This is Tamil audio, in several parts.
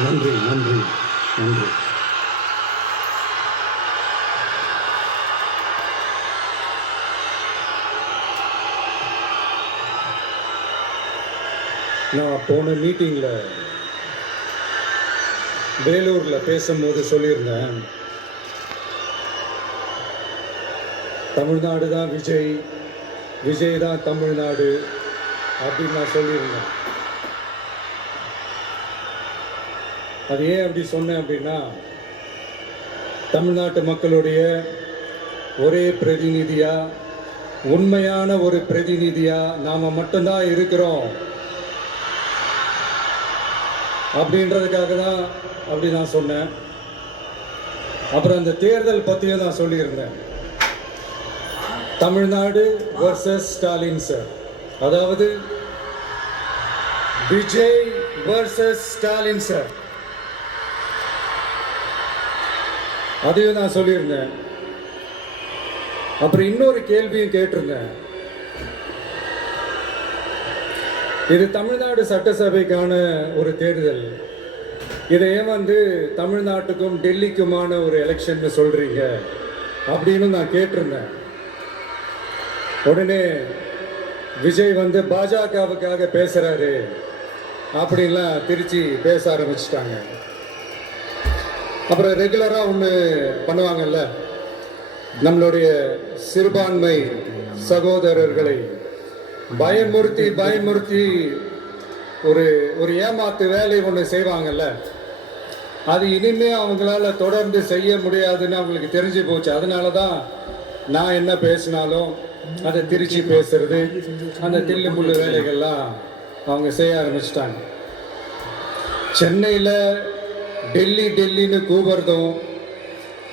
நன்றி நன்றி நன்றி. நான் போன மீட்டிங்கில் வேலூரில் பேசும்போது சொல்லியிருந்தேன், தமிழ்நாடு தான் விஜய், விஜய் தான் தமிழ்நாடு அப்படின்னு நான் சொல்லியிருந்தேன். அது ஏன் அப்படி சொன்னேன் அப்படின்னா, தமிழ்நாட்டு மக்களுடைய ஒரே பிரதிநிதியா, உண்மையான ஒரு பிரதிநிதியா நாம் மட்டும்தான் இருக்கிறோம் அப்படின்றதுக்காக தான் அப்படி நான் சொன்னேன். அப்புறம் அந்த தேர்தல் பற்றியும் நான் சொல்லியிருந்தேன். தமிழ்நாடு வர்சஸ் ஸ்டாலின் சார், அதாவது விஜய் வர்சஸ் ஸ்டாலின் சார், அதையும் நான் சொல்லியிருந்தேன். அப்புறம் இன்னொரு கேள்வியும் கேட்டிருந்தேன். இது தமிழ்நாடு சட்டசபைக்கான ஒரு தேர்தல், இதை ஏன் தமிழ்நாட்டுக்கும் டெல்லிக்குமான ஒரு எலெக்ஷன் சொல்றீங்க அப்படின்னு நான் கேட்டிருந்தேன். உடனே விஜய் பாஜகவுக்காக பேசுறாரு அப்படின்லாம் திருச்சி பேச ஆரம்பிச்சிட்டாங்க. அப்புறம் ரெகுலராக ஒன்று பண்ணுவாங்கல்ல, நம்மளுடைய சிறுபான்மை சகோதரர்களை பயமுறுத்தி பயமுறுத்தி ஒரு ஏமாத்து வேலை ஒன்று செய்வாங்கல்ல, அது இனிமே அவங்களால தொடர்ந்து செய்ய முடியாதுன்னு அவங்களுக்கு தெரிஞ்சு போச்சு. அதனால தான் நான் என்ன பேசினாலும் அதை திருச்சி பேசுறது, அந்த தில்லு முள்ளு வேலைகள்லாம் அவங்க செய்ய ஆரம்பிச்சிட்டாங்க. சென்னையில் டெல்லி டெல்லின்னு கூவுறதும்,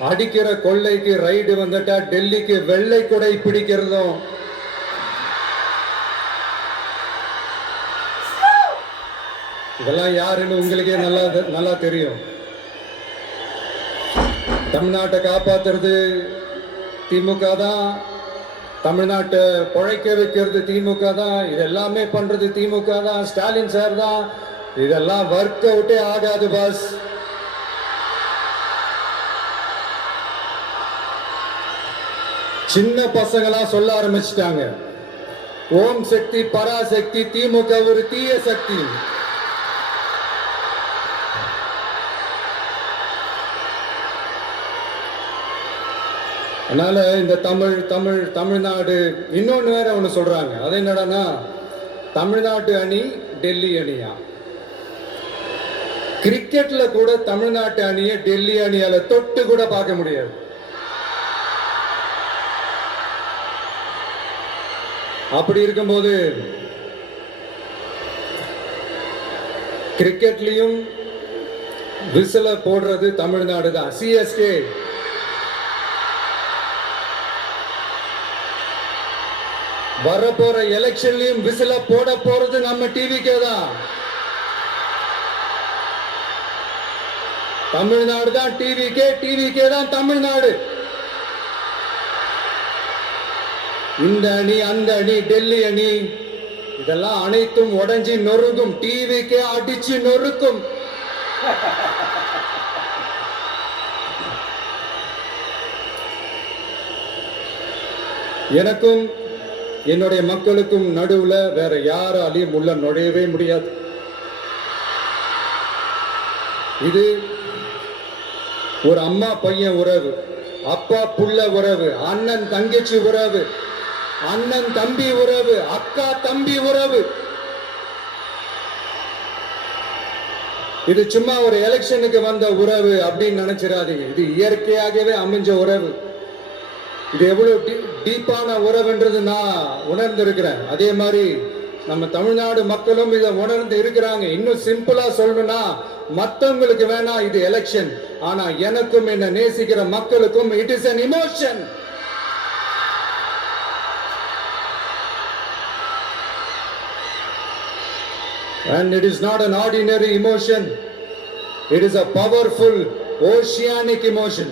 அடிக்கிற கொள்ளைக்கு ரைடு வந்துட்டா டெல்லிக்கு வெள்ளை கொடை பிடிக்கிறதும், இதெல்லாம் யாருன்னு உங்களுக்கே நல்லா தெரியும். தமிழ்நாட்டை காப்பாத்துறது திமுக தான், தமிழ்நாட்டை பிழைக்க வைக்கிறது திமுக தான், இதெல்லாமே பண்றது திமுக தான், ஸ்டாலின் சார் தான். இதெல்லாம் ஒர்க் அவுட்டே ஆகாது பாஸ். சின்ன பசங்களா சொல்ல ஆரம்பிச்சிட்டாங்க, ஓம் சக்தி பராசக்தி, திமுக ஒரு தீய சக்தி. அதனால இந்த தமிழ்நாடு இன்னொன்னு வேற ஒண்ணு சொல்றாங்க. அது என்னடான்னா, தமிழ்நாட்டு அணி டெல்லி அணியா? கிரிக்கெட்ல கூட தமிழ்நாட்டு அணியை டெல்லி அணியால தொட்டு கூட பார்க்க முடியாது. அப்படி இருக்கும்போது கிரிக்கெட்லயும் விசில போடுறது தமிழ்நாடு தான். சிஎஸ்கே வரப்போற எலெக்ஷன்லயும் விசில போட போறது நம்ம டிவிக்கே தான். தமிழ்நாடு தான் டிவிக்கே, டிவிக்கே தான் தமிழ்நாடு. இந்த அணி அந்த அணி டெல்லி அணி இதெல்லாம் அனைத்தும் உடைஞ்சி நொறுக்கும், டிவிக்கே அடிச்சு நொறுக்கும். எனக்கும் என்னுடைய மக்களுக்கும் நடுவுல வேற யாராலையும் உள்ள நுழையவே முடியாது. இது ஒரு அம்மா பையன் உறவு, அப்பா புள்ள உறவு, அண்ணன் தங்கச்சி உறவு, அண்ணன் தம்பி உறவு, அக்கா தம்பி உறவு. இது சும்மா ஒரு எலெக்ஷனுக்கு வந்த உறவு அப்படின்னு நினைச்சிடாதீங்க. இது இயற்கையாகவே அமைஞ்ச உறவு. இது எவ்வளவு டீப்பான உறவுன்றது நான் உணர்ந்திருக்கிறேன். அதே மாதிரி நம்ம தமிழ்நாடு மக்களும் இதை உணர்ந்து இருக்கிறாங்க. இன்னும் சிம்பிளா சொல்லணும்னா, மற்றவங்களுக்கு வேணா இது எலெக்ஷன், ஆனா எனக்கும் என்ன நேசிக்கிற மக்களுக்கும் it is an emotion. And it is not an ordinary emotion. It is a powerful oceanic emotion.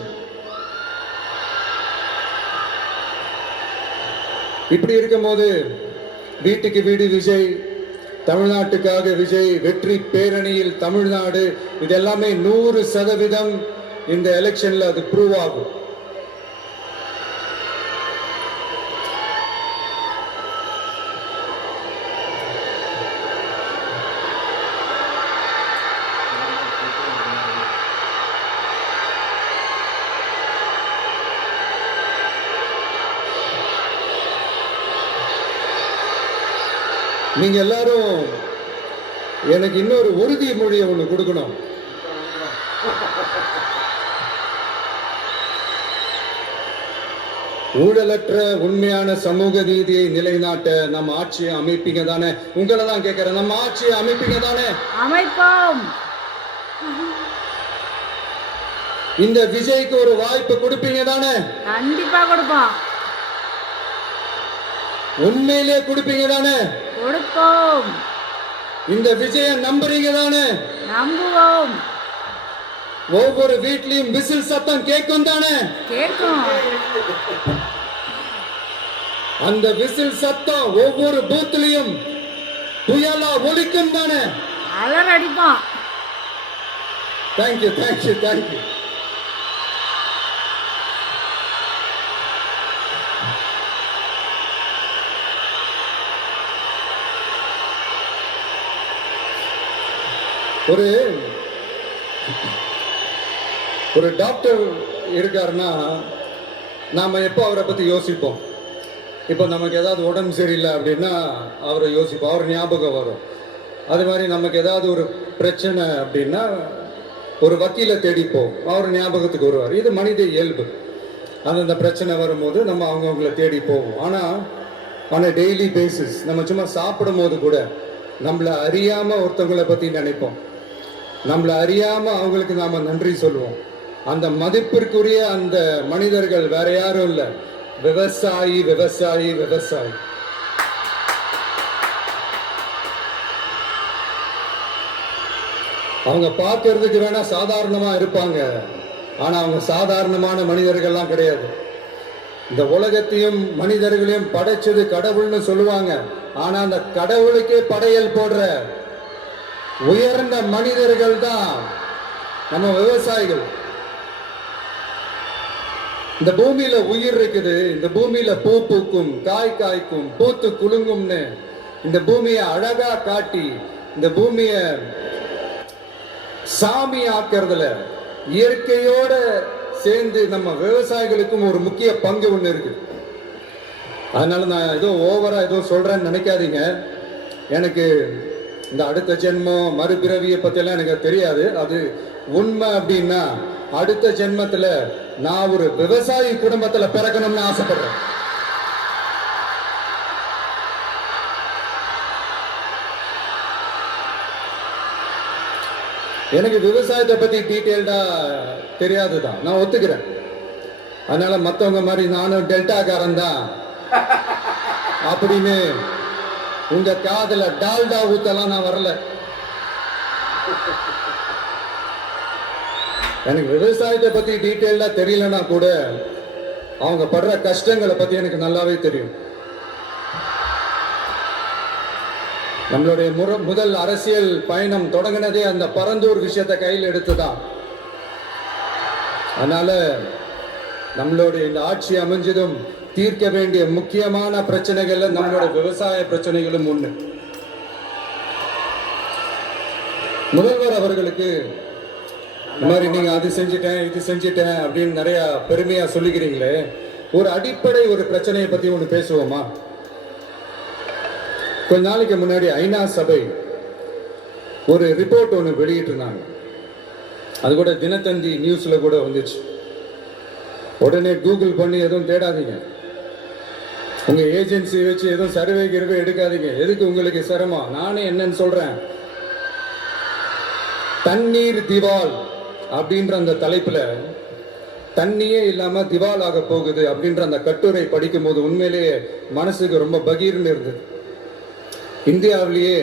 இப்படி இருக்கும்போது வீட்டுக்கு வீடு விஜய், தமிழ்நாட்டுக்காக விஜய், வெற்றி பேரணியில் தமிழ்நாடு, இது எல்லாமே 100% இந்த எலெக்ஷன்ல அது ப்ரூவ் ஆகும். நீங்க எல்லாரும் எனக்கு இன்னொரு உறுதிமொழியை ஒண்ணு கொடுக்கணும். ஊழலற்ற உண்மையான சமூக நீதியை நிலைநாட்ட நம்ம ஆட்சியை அமைப்பீங்க தானே? உங்களை தான் கேட்கிறேன், நம்ம ஆட்சியை அமைப்பீங்க தானே? அமைப்போம். இந்த விஜய்க்கு ஒரு வாய்ப்பு கொடுப்பீங்க தானே? கண்டிப்பா கொடுப்போம். உண்மையிலே கொடுப்பீங்க தானே? கொடுப்போம். இந்த விஜய நம்புறீங்க தானே? நம்புவோம். ஒவ்வொரு வீட்லயும் விசில் சத்தம் கேட்கும் தானே? கேட்கும். அந்த விசில் சத்தம் ஒவ்வொரு பூத்லயும் புயலா ஒலிக்கும் தானே? அலர் அடிப்போம். Thank you, thank you, thank you. ஒரு டாக்டர் இருக்காருன்னா நாம எப்போ அவரை பத்தி யோசிப்போம்? இப்போ நமக்கு ஏதாவது உடம்பு சரியில்லை அப்படின்னா அவரை யோசிப்போம், அவர் ஞாபகம் வரும். அது மாதிரி நமக்கு ஏதாவது ஒரு பிரச்சனை அப்படின்னா ஒரு வக்கீலை தேடிப்போம், அவர் ஞாபகத்துக்கு வருவார். இது மனித இயல்பு. அந்தந்த பிரச்சனை வரும்போது நம்ம அவங்கவுங்களை தேடி போவோம். ஆனால் டெய்லி பேசிஸ் நம்ம சும்மா சாப்பிடும் போது கூட நம்மளை அறியாம ஒருத்தவங்களை பத்தி நினைப்போம், நம்மளை அறியாம அவங்களுக்கு நாம நன்றி சொல்லுவோம். அந்த மதிப்பிற்குரிய அந்த மனிதர்கள் வேற யாரும் இல்லை, விவசாயி, விவசாயி, விவசாயி. அவங்க பார்க்கறதுக்கு வேணா சாதாரணமா இருப்பாங்க, ஆனா அவங்க சாதாரணமான மனிதர்கள்லாம் கிடையாது. இந்த உலகத்தையும் மனிதர்களையும் படைச்சது கடவுள்னு சொல்லுவாங்க, ஆனா அந்த கடவுளுக்கே படையல் போடுற உயர்ந்த மனிதர்கள் தான் நம்ம விவசாயிகள். இந்த பூமியில உயிர் இருக்குது, இந்த பூமியில பூ பூக்கும், காய் காய்க்கும், பூத்து குலுங்கும்னு இந்த பூமியை அழகா காட்டி இந்த பூமியை சாமி ஆக்குறதுல இயற்கையோட சேர்ந்து நம்ம விவசாயிகளுக்கும் ஒரு முக்கிய பங்கு ஒண்ணு இருக்கு. அதனால நான் ஏதோ ஓவரா ஏதோ சொல்றேன்னு நினைக்காதீங்க. எனக்கு இந்த அடுத்த ஜென்மம் மறுபிறவியை பத்தியெல்லாம் எனக்கு தெரியாது. அது உண்மை அப்படின்னா அடுத்த ஜென்மத்துல நான் ஒரு விவசாயி குடும்பத்துல பிறக்கணும்னு ஆசைப்படுறேன். எனக்கு விவசாயத்தை பத்தி டீட்டெயில்டா தெரியாதுதான், நான் ஒத்துக்கிறேன். அதனால மத்தவங்க மாதிரி நானும் டெல்டாக்காரன் தான் அப்படின்னு உங்க காதுல டால்டா ஊத்தலாம் நான் வரல. எனக்கு விவசாயத்தை பத்தி டீட்டெயிலா தெரியலன்னா கூட அவங்க படுற கஷ்டங்களை பத்தி எனக்கு நல்லாவே தெரியும். நம்மளுடைய முதல் அரசியல் பயணம் தொடங்கினதே அந்த பரந்தூர் விஷயத்தை கையில் எடுத்துதான். அதனால நம்மளுடைய இந்த ஆட்சி அமைஞ்சதும் தீர்க்க வேண்டிய முக்கியமான பிரச்சனைகள்ல நம்மளோட விவசாய பிரச்சனைகளும் ஒண்ணு. முதல்வர் அவர்களுக்கு இந்த மாதிரி நீங்க அது செஞ்சுட்டேன் இது செஞ்சுட்டேன் அப்படின்னு நிறைய பெருமையா சொல்லிக்கிறீங்களே, ஒரு அடிப்படை ஒரு பிரச்சனையை பத்தி ஒண்ணு பேசுவோமா? கொஞ்ச நாளைக்கு முன்னாடி ஐநா சபை ஒரு ரிப்போர்ட் ஒன்று வெளியிட்டிருந்தாங்க. அது கூட தினத்தந்தி நியூஸ்ல கூட வந்துச்சு. உடனே கூகுள் பண்ணி எதுவும் தேடாதீங்க, உங்க ஏஜென்சி வச்சு எதுவும் சர்வே கிருவே எடுக்காதீங்க. எதுக்கு உங்களுக்கு சிரமம்? நானே என்னன்னு சொல்றேன். தண்ணீர் திவால் அப்படின்ற அந்த தலைப்புல தண்ணியே இல்லாம திவால் ஆக போகுது அப்படின்ற அந்த கட்டுரை படிக்கும் போது உண்மையிலேயே மனசுக்கு ரொம்ப பகீர்னு இருந்தது. இந்தியாவிலேயே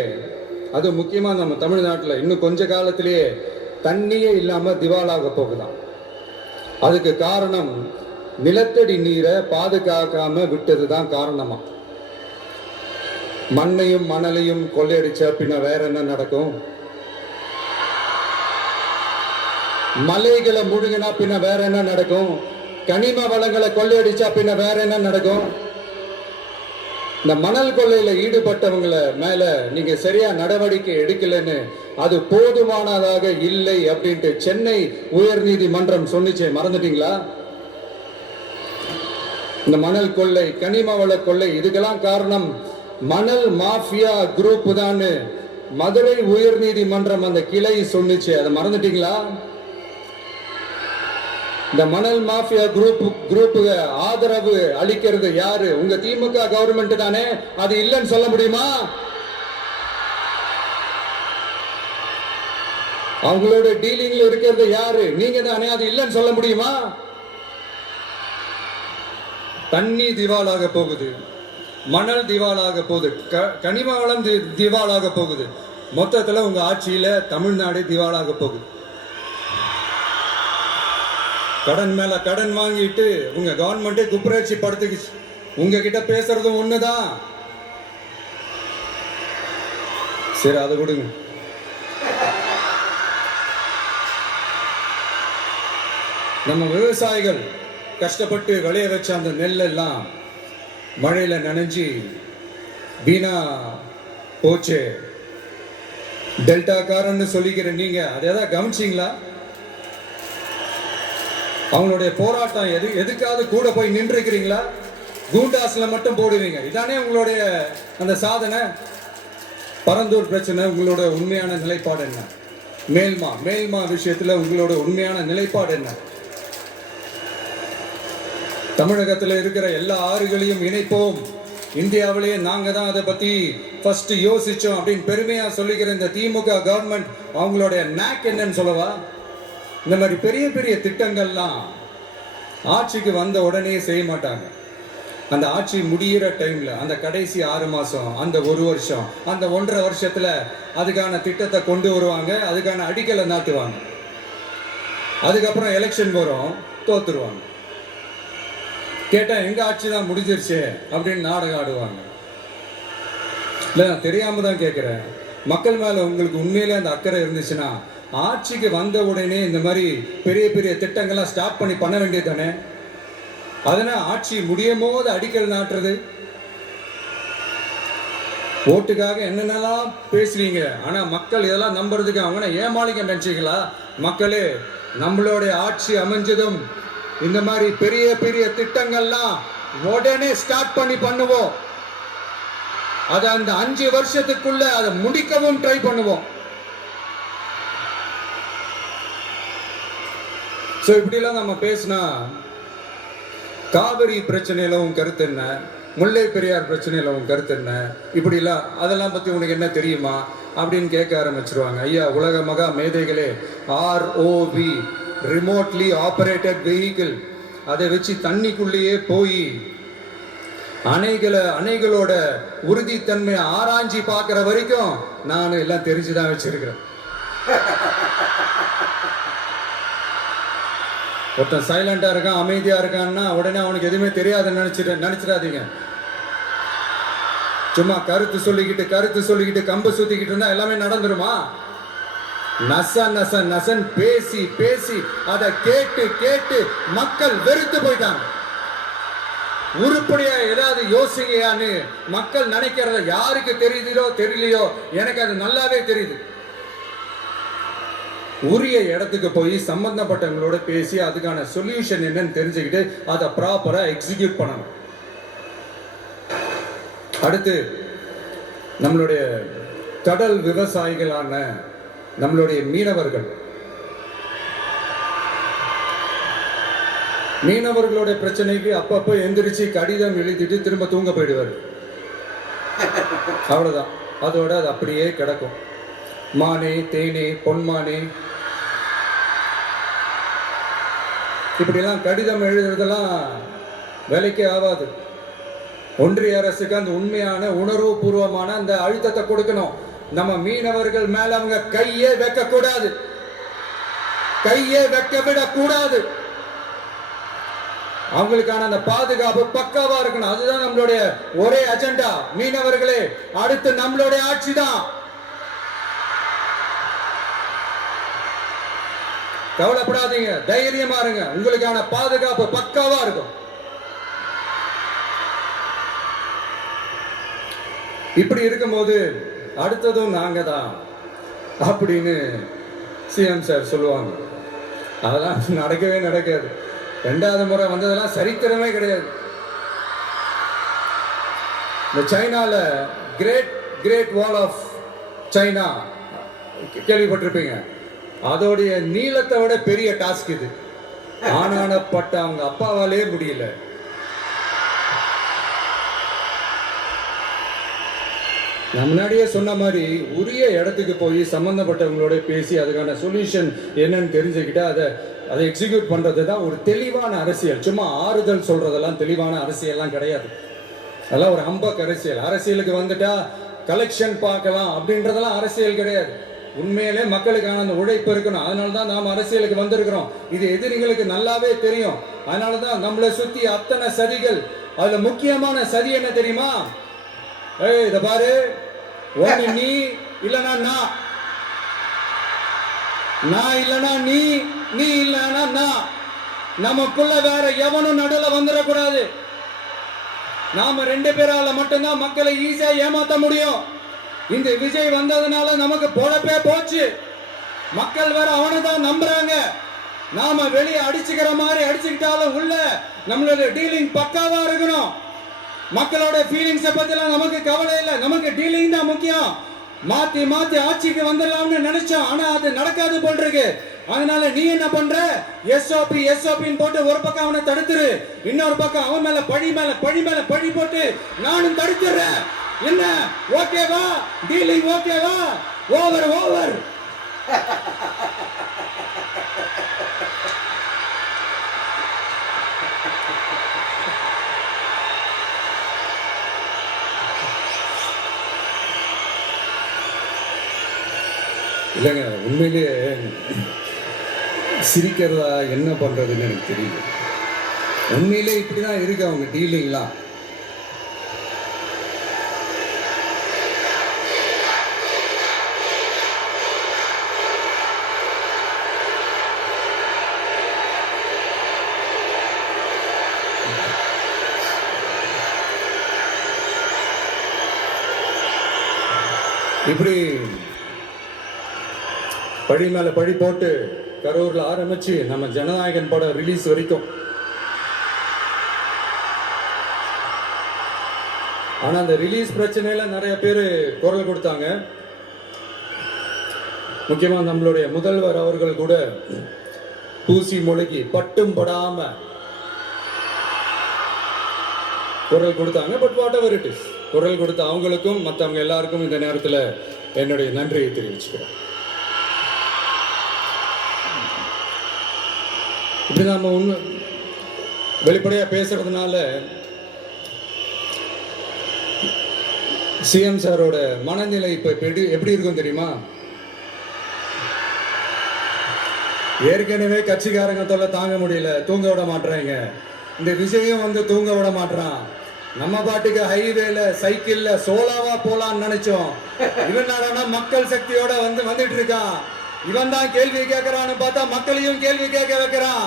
அது முக்கியமா நம்ம தமிழ்நாட்டில் இன்னும் கொஞ்ச காலத்திலேயே தண்ணியே இல்லாம திவாலாக போகுதான். அதுக்கு காரணம் நிலத்தடி நீரை பாதுகாக்காம விட்டதுதான் காரணமா. மண்ணையும் மணலையும் கொள்ளையடிச்சா பின்ன வேற என்ன நடக்கும்? மலைகளை முழுங்கினா பின்ன வேற என்ன நடக்கும்? கனிம வளங்களை கொள்ளையடிச்சா பின்ன வேற என்ன நடக்கும்? இந்த மணல் கொள்ளையில ஈடுபட்டவங்களை மேல நீங்க சரியா நடவடிக்கை எடுக்கலன்னு அது போதுமானதாக இல்லை அப்படின்ட்டு சென்னை உயர்நீதிமன்றம் சொன்னிச்சே, மறந்துட்டீங்களா? இந்த மணல் கொள்ளை, கனிம வள கொள்ளை, இதுக்கெல்லாம் காரணம் மணல் மாஃபியா குரூப் தான் மதுரை உயர்நீதிமன்றம் அந்த கிளை சொன்னிச்சு. அதை மறந்துட்டீங்களா? இந்த மணல் மாஃபியா குரூப் ஆதரவு அளிக்கிறது யாரு? உங்க திமுக கவர்மெண்ட் தானே. அது இல்லைன்னு சொல்ல முடியுமா? அவங்களோட டீலிங்ல இருக்கிறது யாரு? நீங்க தானே. அது இல்லைன்னு சொல்ல முடியுமா? தண்ணி திவாலாக போகுது, மணல் திவாலாக போகுது, கனிம வளம் திவாலாக போகுது. மொத்தத்துல உங்க ஆட்சியில தமிழ்நாடு திவாலாக போகுது. கடன் மேல கடன் வாங்கிட்டு உங்க கவர்மெண்டே குப்புரட்சி படுத்துக்குச்சு. உங்ககிட்ட பேசுறதும் ஒண்ணுதான். சரி, அதை விடுங்க. நம்ம விவசாயிகள் கஷ்டப்பட்டு விளைய வச்ச அந்த நெல்லெல்லாம் மழையில நனைஞ்சி வீணா போச்சு. டெல்டாக்காரன்னு சொல்லிக்கிற நீங்க அதை ஏதாவது கவனிச்சிங்களா? அவங்களுடைய போராட்டம் எதுக்காவது கூட போய் நின்றுக்கிறீங்களா? கூண்டாஸ்ல மட்டும் போடுவீங்க. இதானே உங்களுடைய அந்த சாதனை. பரந்தூர் பிரச்சனை, உங்களோட உண்மையான நிலைப்பாடு என்ன? மேல்மா விஷயத்துல உங்களோட உண்மையான நிலைப்பாடு என்ன? தமிழகத்தில் இருக்கிற எல்லா ஆறுகளையும் இணைப்போம், இந்தியாவிலேயே நாங்க தான் அதை பத்தி ஃபர்ஸ்ட் யோசிச்சோம் அப்படின்னு பெருமையா சொல்லிக்கிற இந்த திமுக கவர்மெண்ட் அவங்களுடைய நாக் என்னன்னு சொல்லவா? இந்த மாதிரி பெரிய பெரிய திட்டங்கள்லாம் ஆட்சிக்கு வந்த உடனே செய்ய மாட்டாங்க. அந்த ஆட்சி முடிகிற டைம்ல, அந்த கடைசி 6 மாசம், அந்த 1 வருஷம், அந்த 1.5 வருஷத்துல அதுக்கான திட்டத்தை கொண்டு வருவாங்க, அதுக்கான அடிக்கலை நாட்டுவாங்க. அதுக்கப்புறம் எலெக்ஷன் வரும், தோத்துருவாங்க. கேட்டா எங்க ஆட்சி தான் முடிஞ்சிருச்சு அப்படின்னு நாடகம் ஆடுவாங்க. இல்ல, நான் தெரியாம தான் கேட்கிறேன். மக்கள் மேல உங்களுக்கு உண்மையிலே அந்த அக்கறை இருந்துச்சுன்னா ஆட்சிக்கு வந்த உடனே இந்த மாதிரி பெரிய பெரிய திட்டங்கள்லாம் ஸ்டார்ட் பண்ண வேண்டியது தானே. அதனால ஆட்சி முடியும் போது அடிக்கல் நாட்டுறது. ஓட்டுக்காக என்னென்னலாம் பேசுவீங்க, ஆனா மக்கள் இதெல்லாம் நம்புறதுக்கு அவங்க ஏமாளிங்க நினைச்சீங்களா? மக்களே, நம்மளுடைய ஆட்சி அமைஞ்சதும் இந்த மாதிரி பெரிய பெரிய திட்டங்கள்லாம் உடனே ஸ்டார்ட் பண்ணுவோம். அதை அந்த 5 வருஷத்துக்குள்ள அதை முடிக்கவும் ட்ரை பண்ணுவோம். ஸோ இப்படிலாம் நம்ம பேசினா, காவிரி பிரச்சனையில உன் கருத்து என்ன, முல்லை பெரியார் பிரச்சனையில உன் கருத்து என்ன, இப்படிலாம் அதெல்லாம் பத்தி உனக்கு என்ன தெரியுமா அப்படின்னு கேட்க ஆரம்பிச்சிருவாங்க. ஐயா, உலக மகா மேதைகளே, ROV, ரிமோட்லி ஆபரேட்டட் வெஹிக்கிள், அதை வச்சு தண்ணிக்குள்ளேயே போய் அணைகளோட உறுதித்தன்மையை ஆராய்ச்சி பார்க்குற வரைக்கும் நான் எல்லாம் தெரிஞ்சுதான் வச்சிருக்கிறேன். ஒருத்தன் சைலண்டா இருக்கான், அமைதியா இருக்கான்னா உடனே அவனுக்கு எதுவுமே தெரியாதுன்னு நினைச்சிடாதீங்க. சும்மா கருத்து சொல்லிக்கிட்டு கம்பு சுத்திக்கிட்டு இருந்தா எல்லாமே நடந்துருமா? நசன் பேசி அதை கேட்டு மக்கள் வெறுத்து போயிட்டாங்க. உருப்படியா ஏதாவது யோசிங்கயான்னு மக்கள் நினைக்கிறத யாருக்கு தெரியுதோ தெரியலையோ, எனக்கு அது நல்லாவே தெரியுது. உரிய இடத்துக்கு போய் சம்பந்தப்பட்டவங்களோட பேசி அதுக்கான சொல்யூஷன் என்னன்னு தெரிஞ்சுக்கிட்டு அதை ப்ராப்பரா எக்ஸிக்யூட் பண்ணணும். அடுத்து, நம்மளுடைய கடல் விவசாயிகளான நம்மளுடைய மீனவர்களுடைய பிரச்சனைக்கு அப்பப்போ எந்திரிச்சு கடிதம் எழுதிட்டு திரும்ப தூங்க போயிடுவார். அவ்வளவுதான். அதோட அது அப்படியே கிடக்கும். மானே, தேனே, பொன்மானே, இப்படிலாம் கடிதம் எழுதுறதெல்லாம் வேலைக்கே ஆகாது. ஒன்றிய அரசுக்கு அந்த உண்மையான உணர்வு பூர்வமான அந்த அழுத்தத்தை கொடுக்கணும். நம்ம மீனவர்கள் மேல அவங்க கையே வைக்க கூடாது, கையே வைக்க விடக்கூடாது. அவங்களுக்கான அந்த பாதுகாப்பு பக்காவா இருக்கணும். அதுதான் நம்மளுடைய ஒரே அஜெண்டா. மீனவர்களே, அடுத்து நம்மளுடைய ஆட்சி தான். கவலைப்படாதீங்க, தைரியமா இருங்க. உங்களுக்கான பாதுகாப்பு பக்காவா இருக்கும். இப்படி இருக்கும்போது அடுத்ததும் நாங்க தான் அப்படின்னு சிஎம் சார் சொல்லுவாங்க. அதெல்லாம் நடக்கவே நடக்காது. 2வது முறை வந்ததெல்லாம் சரித்திரமே கிடையாது. இந்த சைனால கிரேட் வால் ஆஃப் சைனா கேள்விப்பட்டிருப்பீங்க. அதோடைய நீளத்தை விட பெரிய டாஸ்க் இது. ஆனானப்பட்ட அவங்க அப்பாவாலே முடியல. நான் முன்னாடியே சொன்ன மாதிரி உரிய இடத்துக்கு போய் சம்பந்தப்பட்டவங்களோட பேசி அதுக்கான சொல்யூஷன் என்னன்னு தெரிஞ்சுக்கிட்டு அதை எக்ஸிக்யூட் பண்றது தான் ஒரு தெளிவான அரசியல். சும்மா ஆறுதல் சொல்றதெல்லாம் தெளிவான அரசியல்லாம் கிடையாது. அதெல்லாம் ஒரு ஹம்பக் அரசியல். அரசியலுக்கு வந்துட்டா கலெக்ஷன் பார்க்கலாம் அப்படின்றதெல்லாம் அரசியல் கிடையாது. உண்மையிலே மக்களுக்கான அந்த உழைப்பு இருக்கணும். அதனால தான் நாம் அரசியலுக்கு வந்திருக்கிறோம். இது எதிரிகளுக்கு நல்லாவே தெரியும். அதனால தான் நம்மளை சுத்தி அத்தனை சதிகள். அதுல முக்கியமான சதி என்ன தெரியுமா? இத பாரு, ஒண்ணு நீ இல்லனா நான் இல்லனா நீ இல்லனா நான். நமக்குள்ள வேற எவனும் நடுல வந்துடக்கூடாது. நாம 2 பேரால மட்டும்தான் மக்களை ஈஸியா ஏமாத்த முடியும். இந்த விஜய் வந்ததுனால நமக்கு பொழப்பே போச்சு. மக்கள் வேற அவனை தான் நம்புறாங்க. நாம வெளியே அடிச்சுக்கிற மாதிரி அடிச்சுக்கிட்டாலும் உள்ள நம்மளோட டீலிங் பக்காவா இருக்கணும். மக்களோட ஃபீலிங்ஸை பத்திலாம் நமக்கு கவலை இல்லை. நமக்கு டீலிங் தான் முக்கியம். மாத்தி ஆட்சிக்கு வந்துடலாம்னு நினைச்சோம். ஆனா அது நடக்காது போல் இருக்கு. அதனால நீ என்ன பண்ற? எஸ்ஓபின்னு போட்டு ஒரு பக்கம் அவனை தடுத்துரு, இன்னொரு பக்கம் அவன் மேல பழி போட்டு நானும் தடுத்துறேன். என்ன ஓகேவா? டீலிங் ஓகேவா? ஓவர். இல்லைங்க, உண்மையிலேயே சிரிக்கிறதா என்ன பண்றதுன்னு எனக்கு தெரியல. உண்மையிலே இப்படிதான் இருக்கு அவங்க டீலிங்லாம். இப்படி பழி மேல பழி போட்டு கரூர்ல ஆரம்பிச்சு நம்ம ஜனநாயகன் படம் ரிலீஸ் வரைக்கும். ஆனா அந்த ரிலீஸ் பிரச்சனையில நிறைய பேர் குரல் கொடுத்தாங்க. முக்கியமா நம்மளுடைய முதல்வர் அவர்கள் கூட பூசி மொழிகி பட்டும் படாம குரல் கொடுத்தாங்க. But what ever it is, குரல் கொடுத்த அவங்களுக்கும் மற்றவங்க எல்லாருக்கும் இந்த நேரத்தில் என்னுடைய நன்றியை தெரிவிச்சுக்கிறேன். இப்படி நம்ம உண்மை வெளிப்படையா பேசுறதுனால சிஎம் சாரோட மனநிலை இப்ப எப்படி இருக்கும் தெரியுமா? ஏற்கனவே கட்சிக்காரங்க தொல்லை தாங்க முடியல, தூங்க விட மாட்டாங்க. இந்த விஜயம் வந்து தூங்க விட மாட்டான். நம்ம பாட்டுக்கு ஹைவேல சைக்கிள்ல சோலாவா போலான்னு நினைச்சோம். இவன் மக்கள் சக்தியோட வந்துட்டு இருக்கான். இவன் தான் கேள்வி கேட்கிறான்னு பார்த்தா மக்களையும் கேள்வி கேட்க வைக்கிறான்.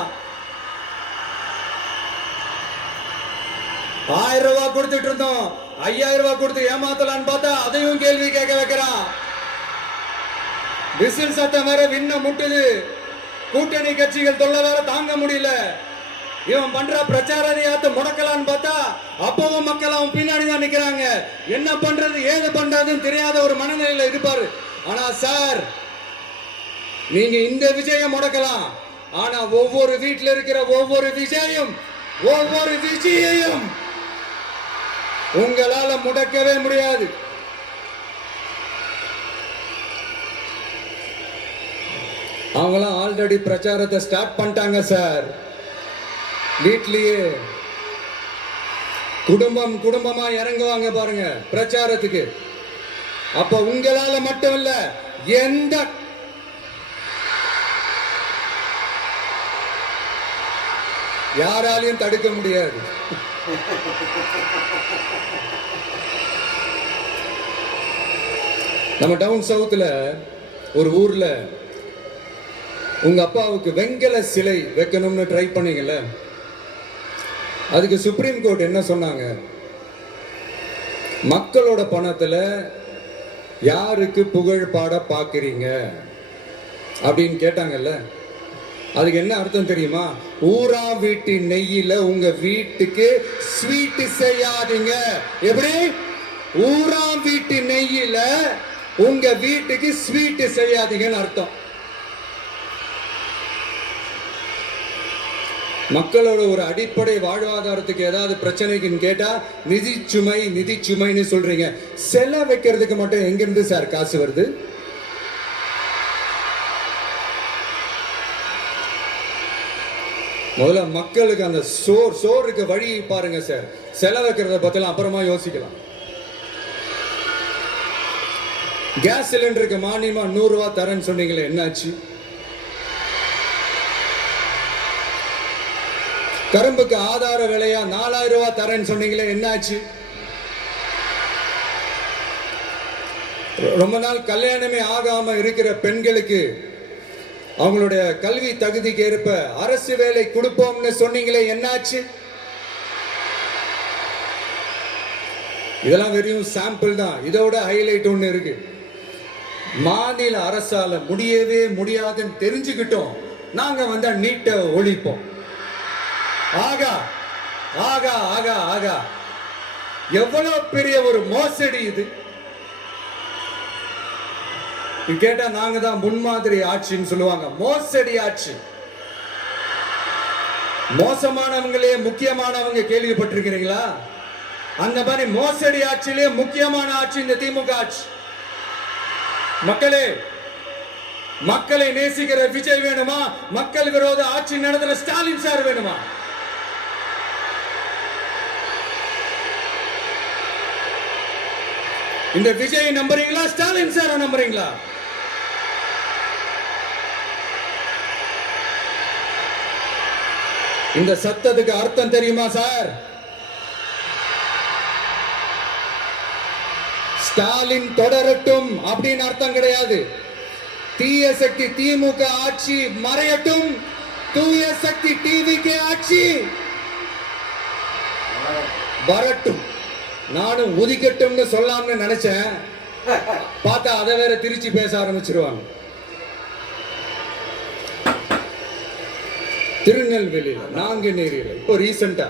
1000 ரூபாய் கொடுத்துட்டு இருந்தோம், 5000 ரூபாய் கொடுத்து ஏமாத்தலான்னு பார்த்தா அதையும் கேள்வி கேட்க வைக்கிறான். விசில் சத்தம் வேற விண்ண முட்டுது. கூட்டணி கட்சிகள் தொல்லை வேற தாங்க முடியல. இவன் பண்ற பிரச்சாரத்தை முடக்கலான்னு பார்த்தா அப்பவும் மக்கள் அவன் பின்னாடி தான் நிக்கிறாங்க. என்ன பண்றது ஏது பண்றதுன்னு தெரியாத ஒரு மனநிலையில இருப்பாரு. ஆனா சார், நீங்க இந்த விஜயம் முடக்கலாம். ஆனா ஒவ்வொரு வீட்டில் இருக்கிற ஒவ்வொரு விஜயம் உங்களால முடக்கவே முடியாது. அவங்களாம் ஆல்ரெடி பிரச்சாரத்தை ஸ்டார்ட் பண்ணிட்டாங்க சார். வீட்லயே குடும்பமா இறங்குவாங்க பாருங்க பிரச்சாரத்துக்கு. அப்ப உங்களால மட்டும் இல்ல, யாராலையும் தடுக்க முடியாது. நம்ம டவுன் சவுத்துல ஒரு ஊர்ல உங்க அப்பாவுக்கு வெங்கல சிலை வைக்கணும்னு ட்ரை பண்ணீங்கல்ல, அதுக்கு சுப்ரீம் கோர்ட் என்ன சொன்னாங்க? மக்களோட பணத்துல யாருக்கு புகழ் பாட பாக்குறீங்க அப்படின்னு கேட்டாங்கல்ல. அதுக்கு என்ன அர்த்தம் தெரியுமா? ஊரா வீட்டு நெய்யில உங்க வீட்டுக்கு ஸ்வீட் செய்யாதீங்க. எப்படி? ஊரா வீட்டு நெய்யில உங்க வீட்டுக்கு ஸ்வீட் செய்யாதீங்கன்னு அர்த்தம். மக்களோட ஒரு அடிப்படை வாழ்வாதாரத்துக்கு ஏதாவது பிரச்சனைக்குன்னு கேட்டா நிதி சுமைன்னு சொல்றீங்க. செல வைக்கிறதுக்கு மட்டும் எங்கிருந்து சார் காசு வருது? முதல்ல மக்களுக்கு அந்த சோறுக்கு வழி பாருங்க சார். செல வைக்கிறத பத்திலாம் அப்புறமா யோசிக்கலாம். கேஸ் சிலிண்டருக்கு மானியமா 100 ரூபாய் தரேன்னு சொன்னீங்களே, என்னாச்சு? கரும்புக்கு ஆதார விலையா 4000 ரூபாய் தரேன்னு சொன்னீங்களே, என்னாச்சு? ரொம்ப நாள் கல்யாணமே ஆகாம இருக்கிற பெண்களுக்கு அவங்களுடைய கல்வி தகுதிக்கு ஏற்ப அரசு வேலை கொடுப்போம்னு சொன்னீங்களே, என்னாச்சு? இதெல்லாம் வெறும் சாம்பிள் தான். இதோட ஹைலைட் ஒண்ணு இருக்கு. மாநில அரசால முடியவே முடியாதுன்னு தெரிஞ்சுக்கிட்டோம், நாங்க வந்தா நீட்டை ஒழிப்போம். ஆகா ஆகா ஆகா ஆகா, எவ்வளவு பெரிய ஒரு மோசடி இது! கேட்டா நாங்க தான் முன்மாதிரி ஆட்சின்னு சொல்லுவாங்க. மோசடி ஆட்சி. மோசமானவங்களே முக்கியமானவங்க கேள்விப்பட்டிருக்கிறீங்களா? அந்த மாதிரி மோசடி ஆட்சியிலே முக்கியமான ஆட்சி இந்த திமுக ஆட்சி. மக்களே, மக்களை நேசிக்கிற விஜய் வேணுமா? மக்கள் விரோத ஆட்சி நடத்துற ஸ்டாலின் சார் வேணுமா? இந்த விஜய் நம்புறீங்களா? ஸ்டாலின் சார் நம்புறீங்களா? இந்த சத்தத்துக்கு அர்த்தம் தெரியுமா சார்? ஸ்டாலின் தொடரட்டும் அப்படின்னு அர்த்தம் கிடையாது. தீய சக்தி திமுக ஆட்சி மறையட்டும், தூய சக்தி டிவிக்கு ஆட்சி வரட்டும். நானும் உதிக்கட்டும்னு சொல்லாம்னு நினைச்சேன், பார்த்தா அதை வேற திருச்சி பேச ஆரம்பிச்சிருவாங்க. திருநெல்வேலியில், நாங்குநேரியில் இப்போ ரீசெண்டா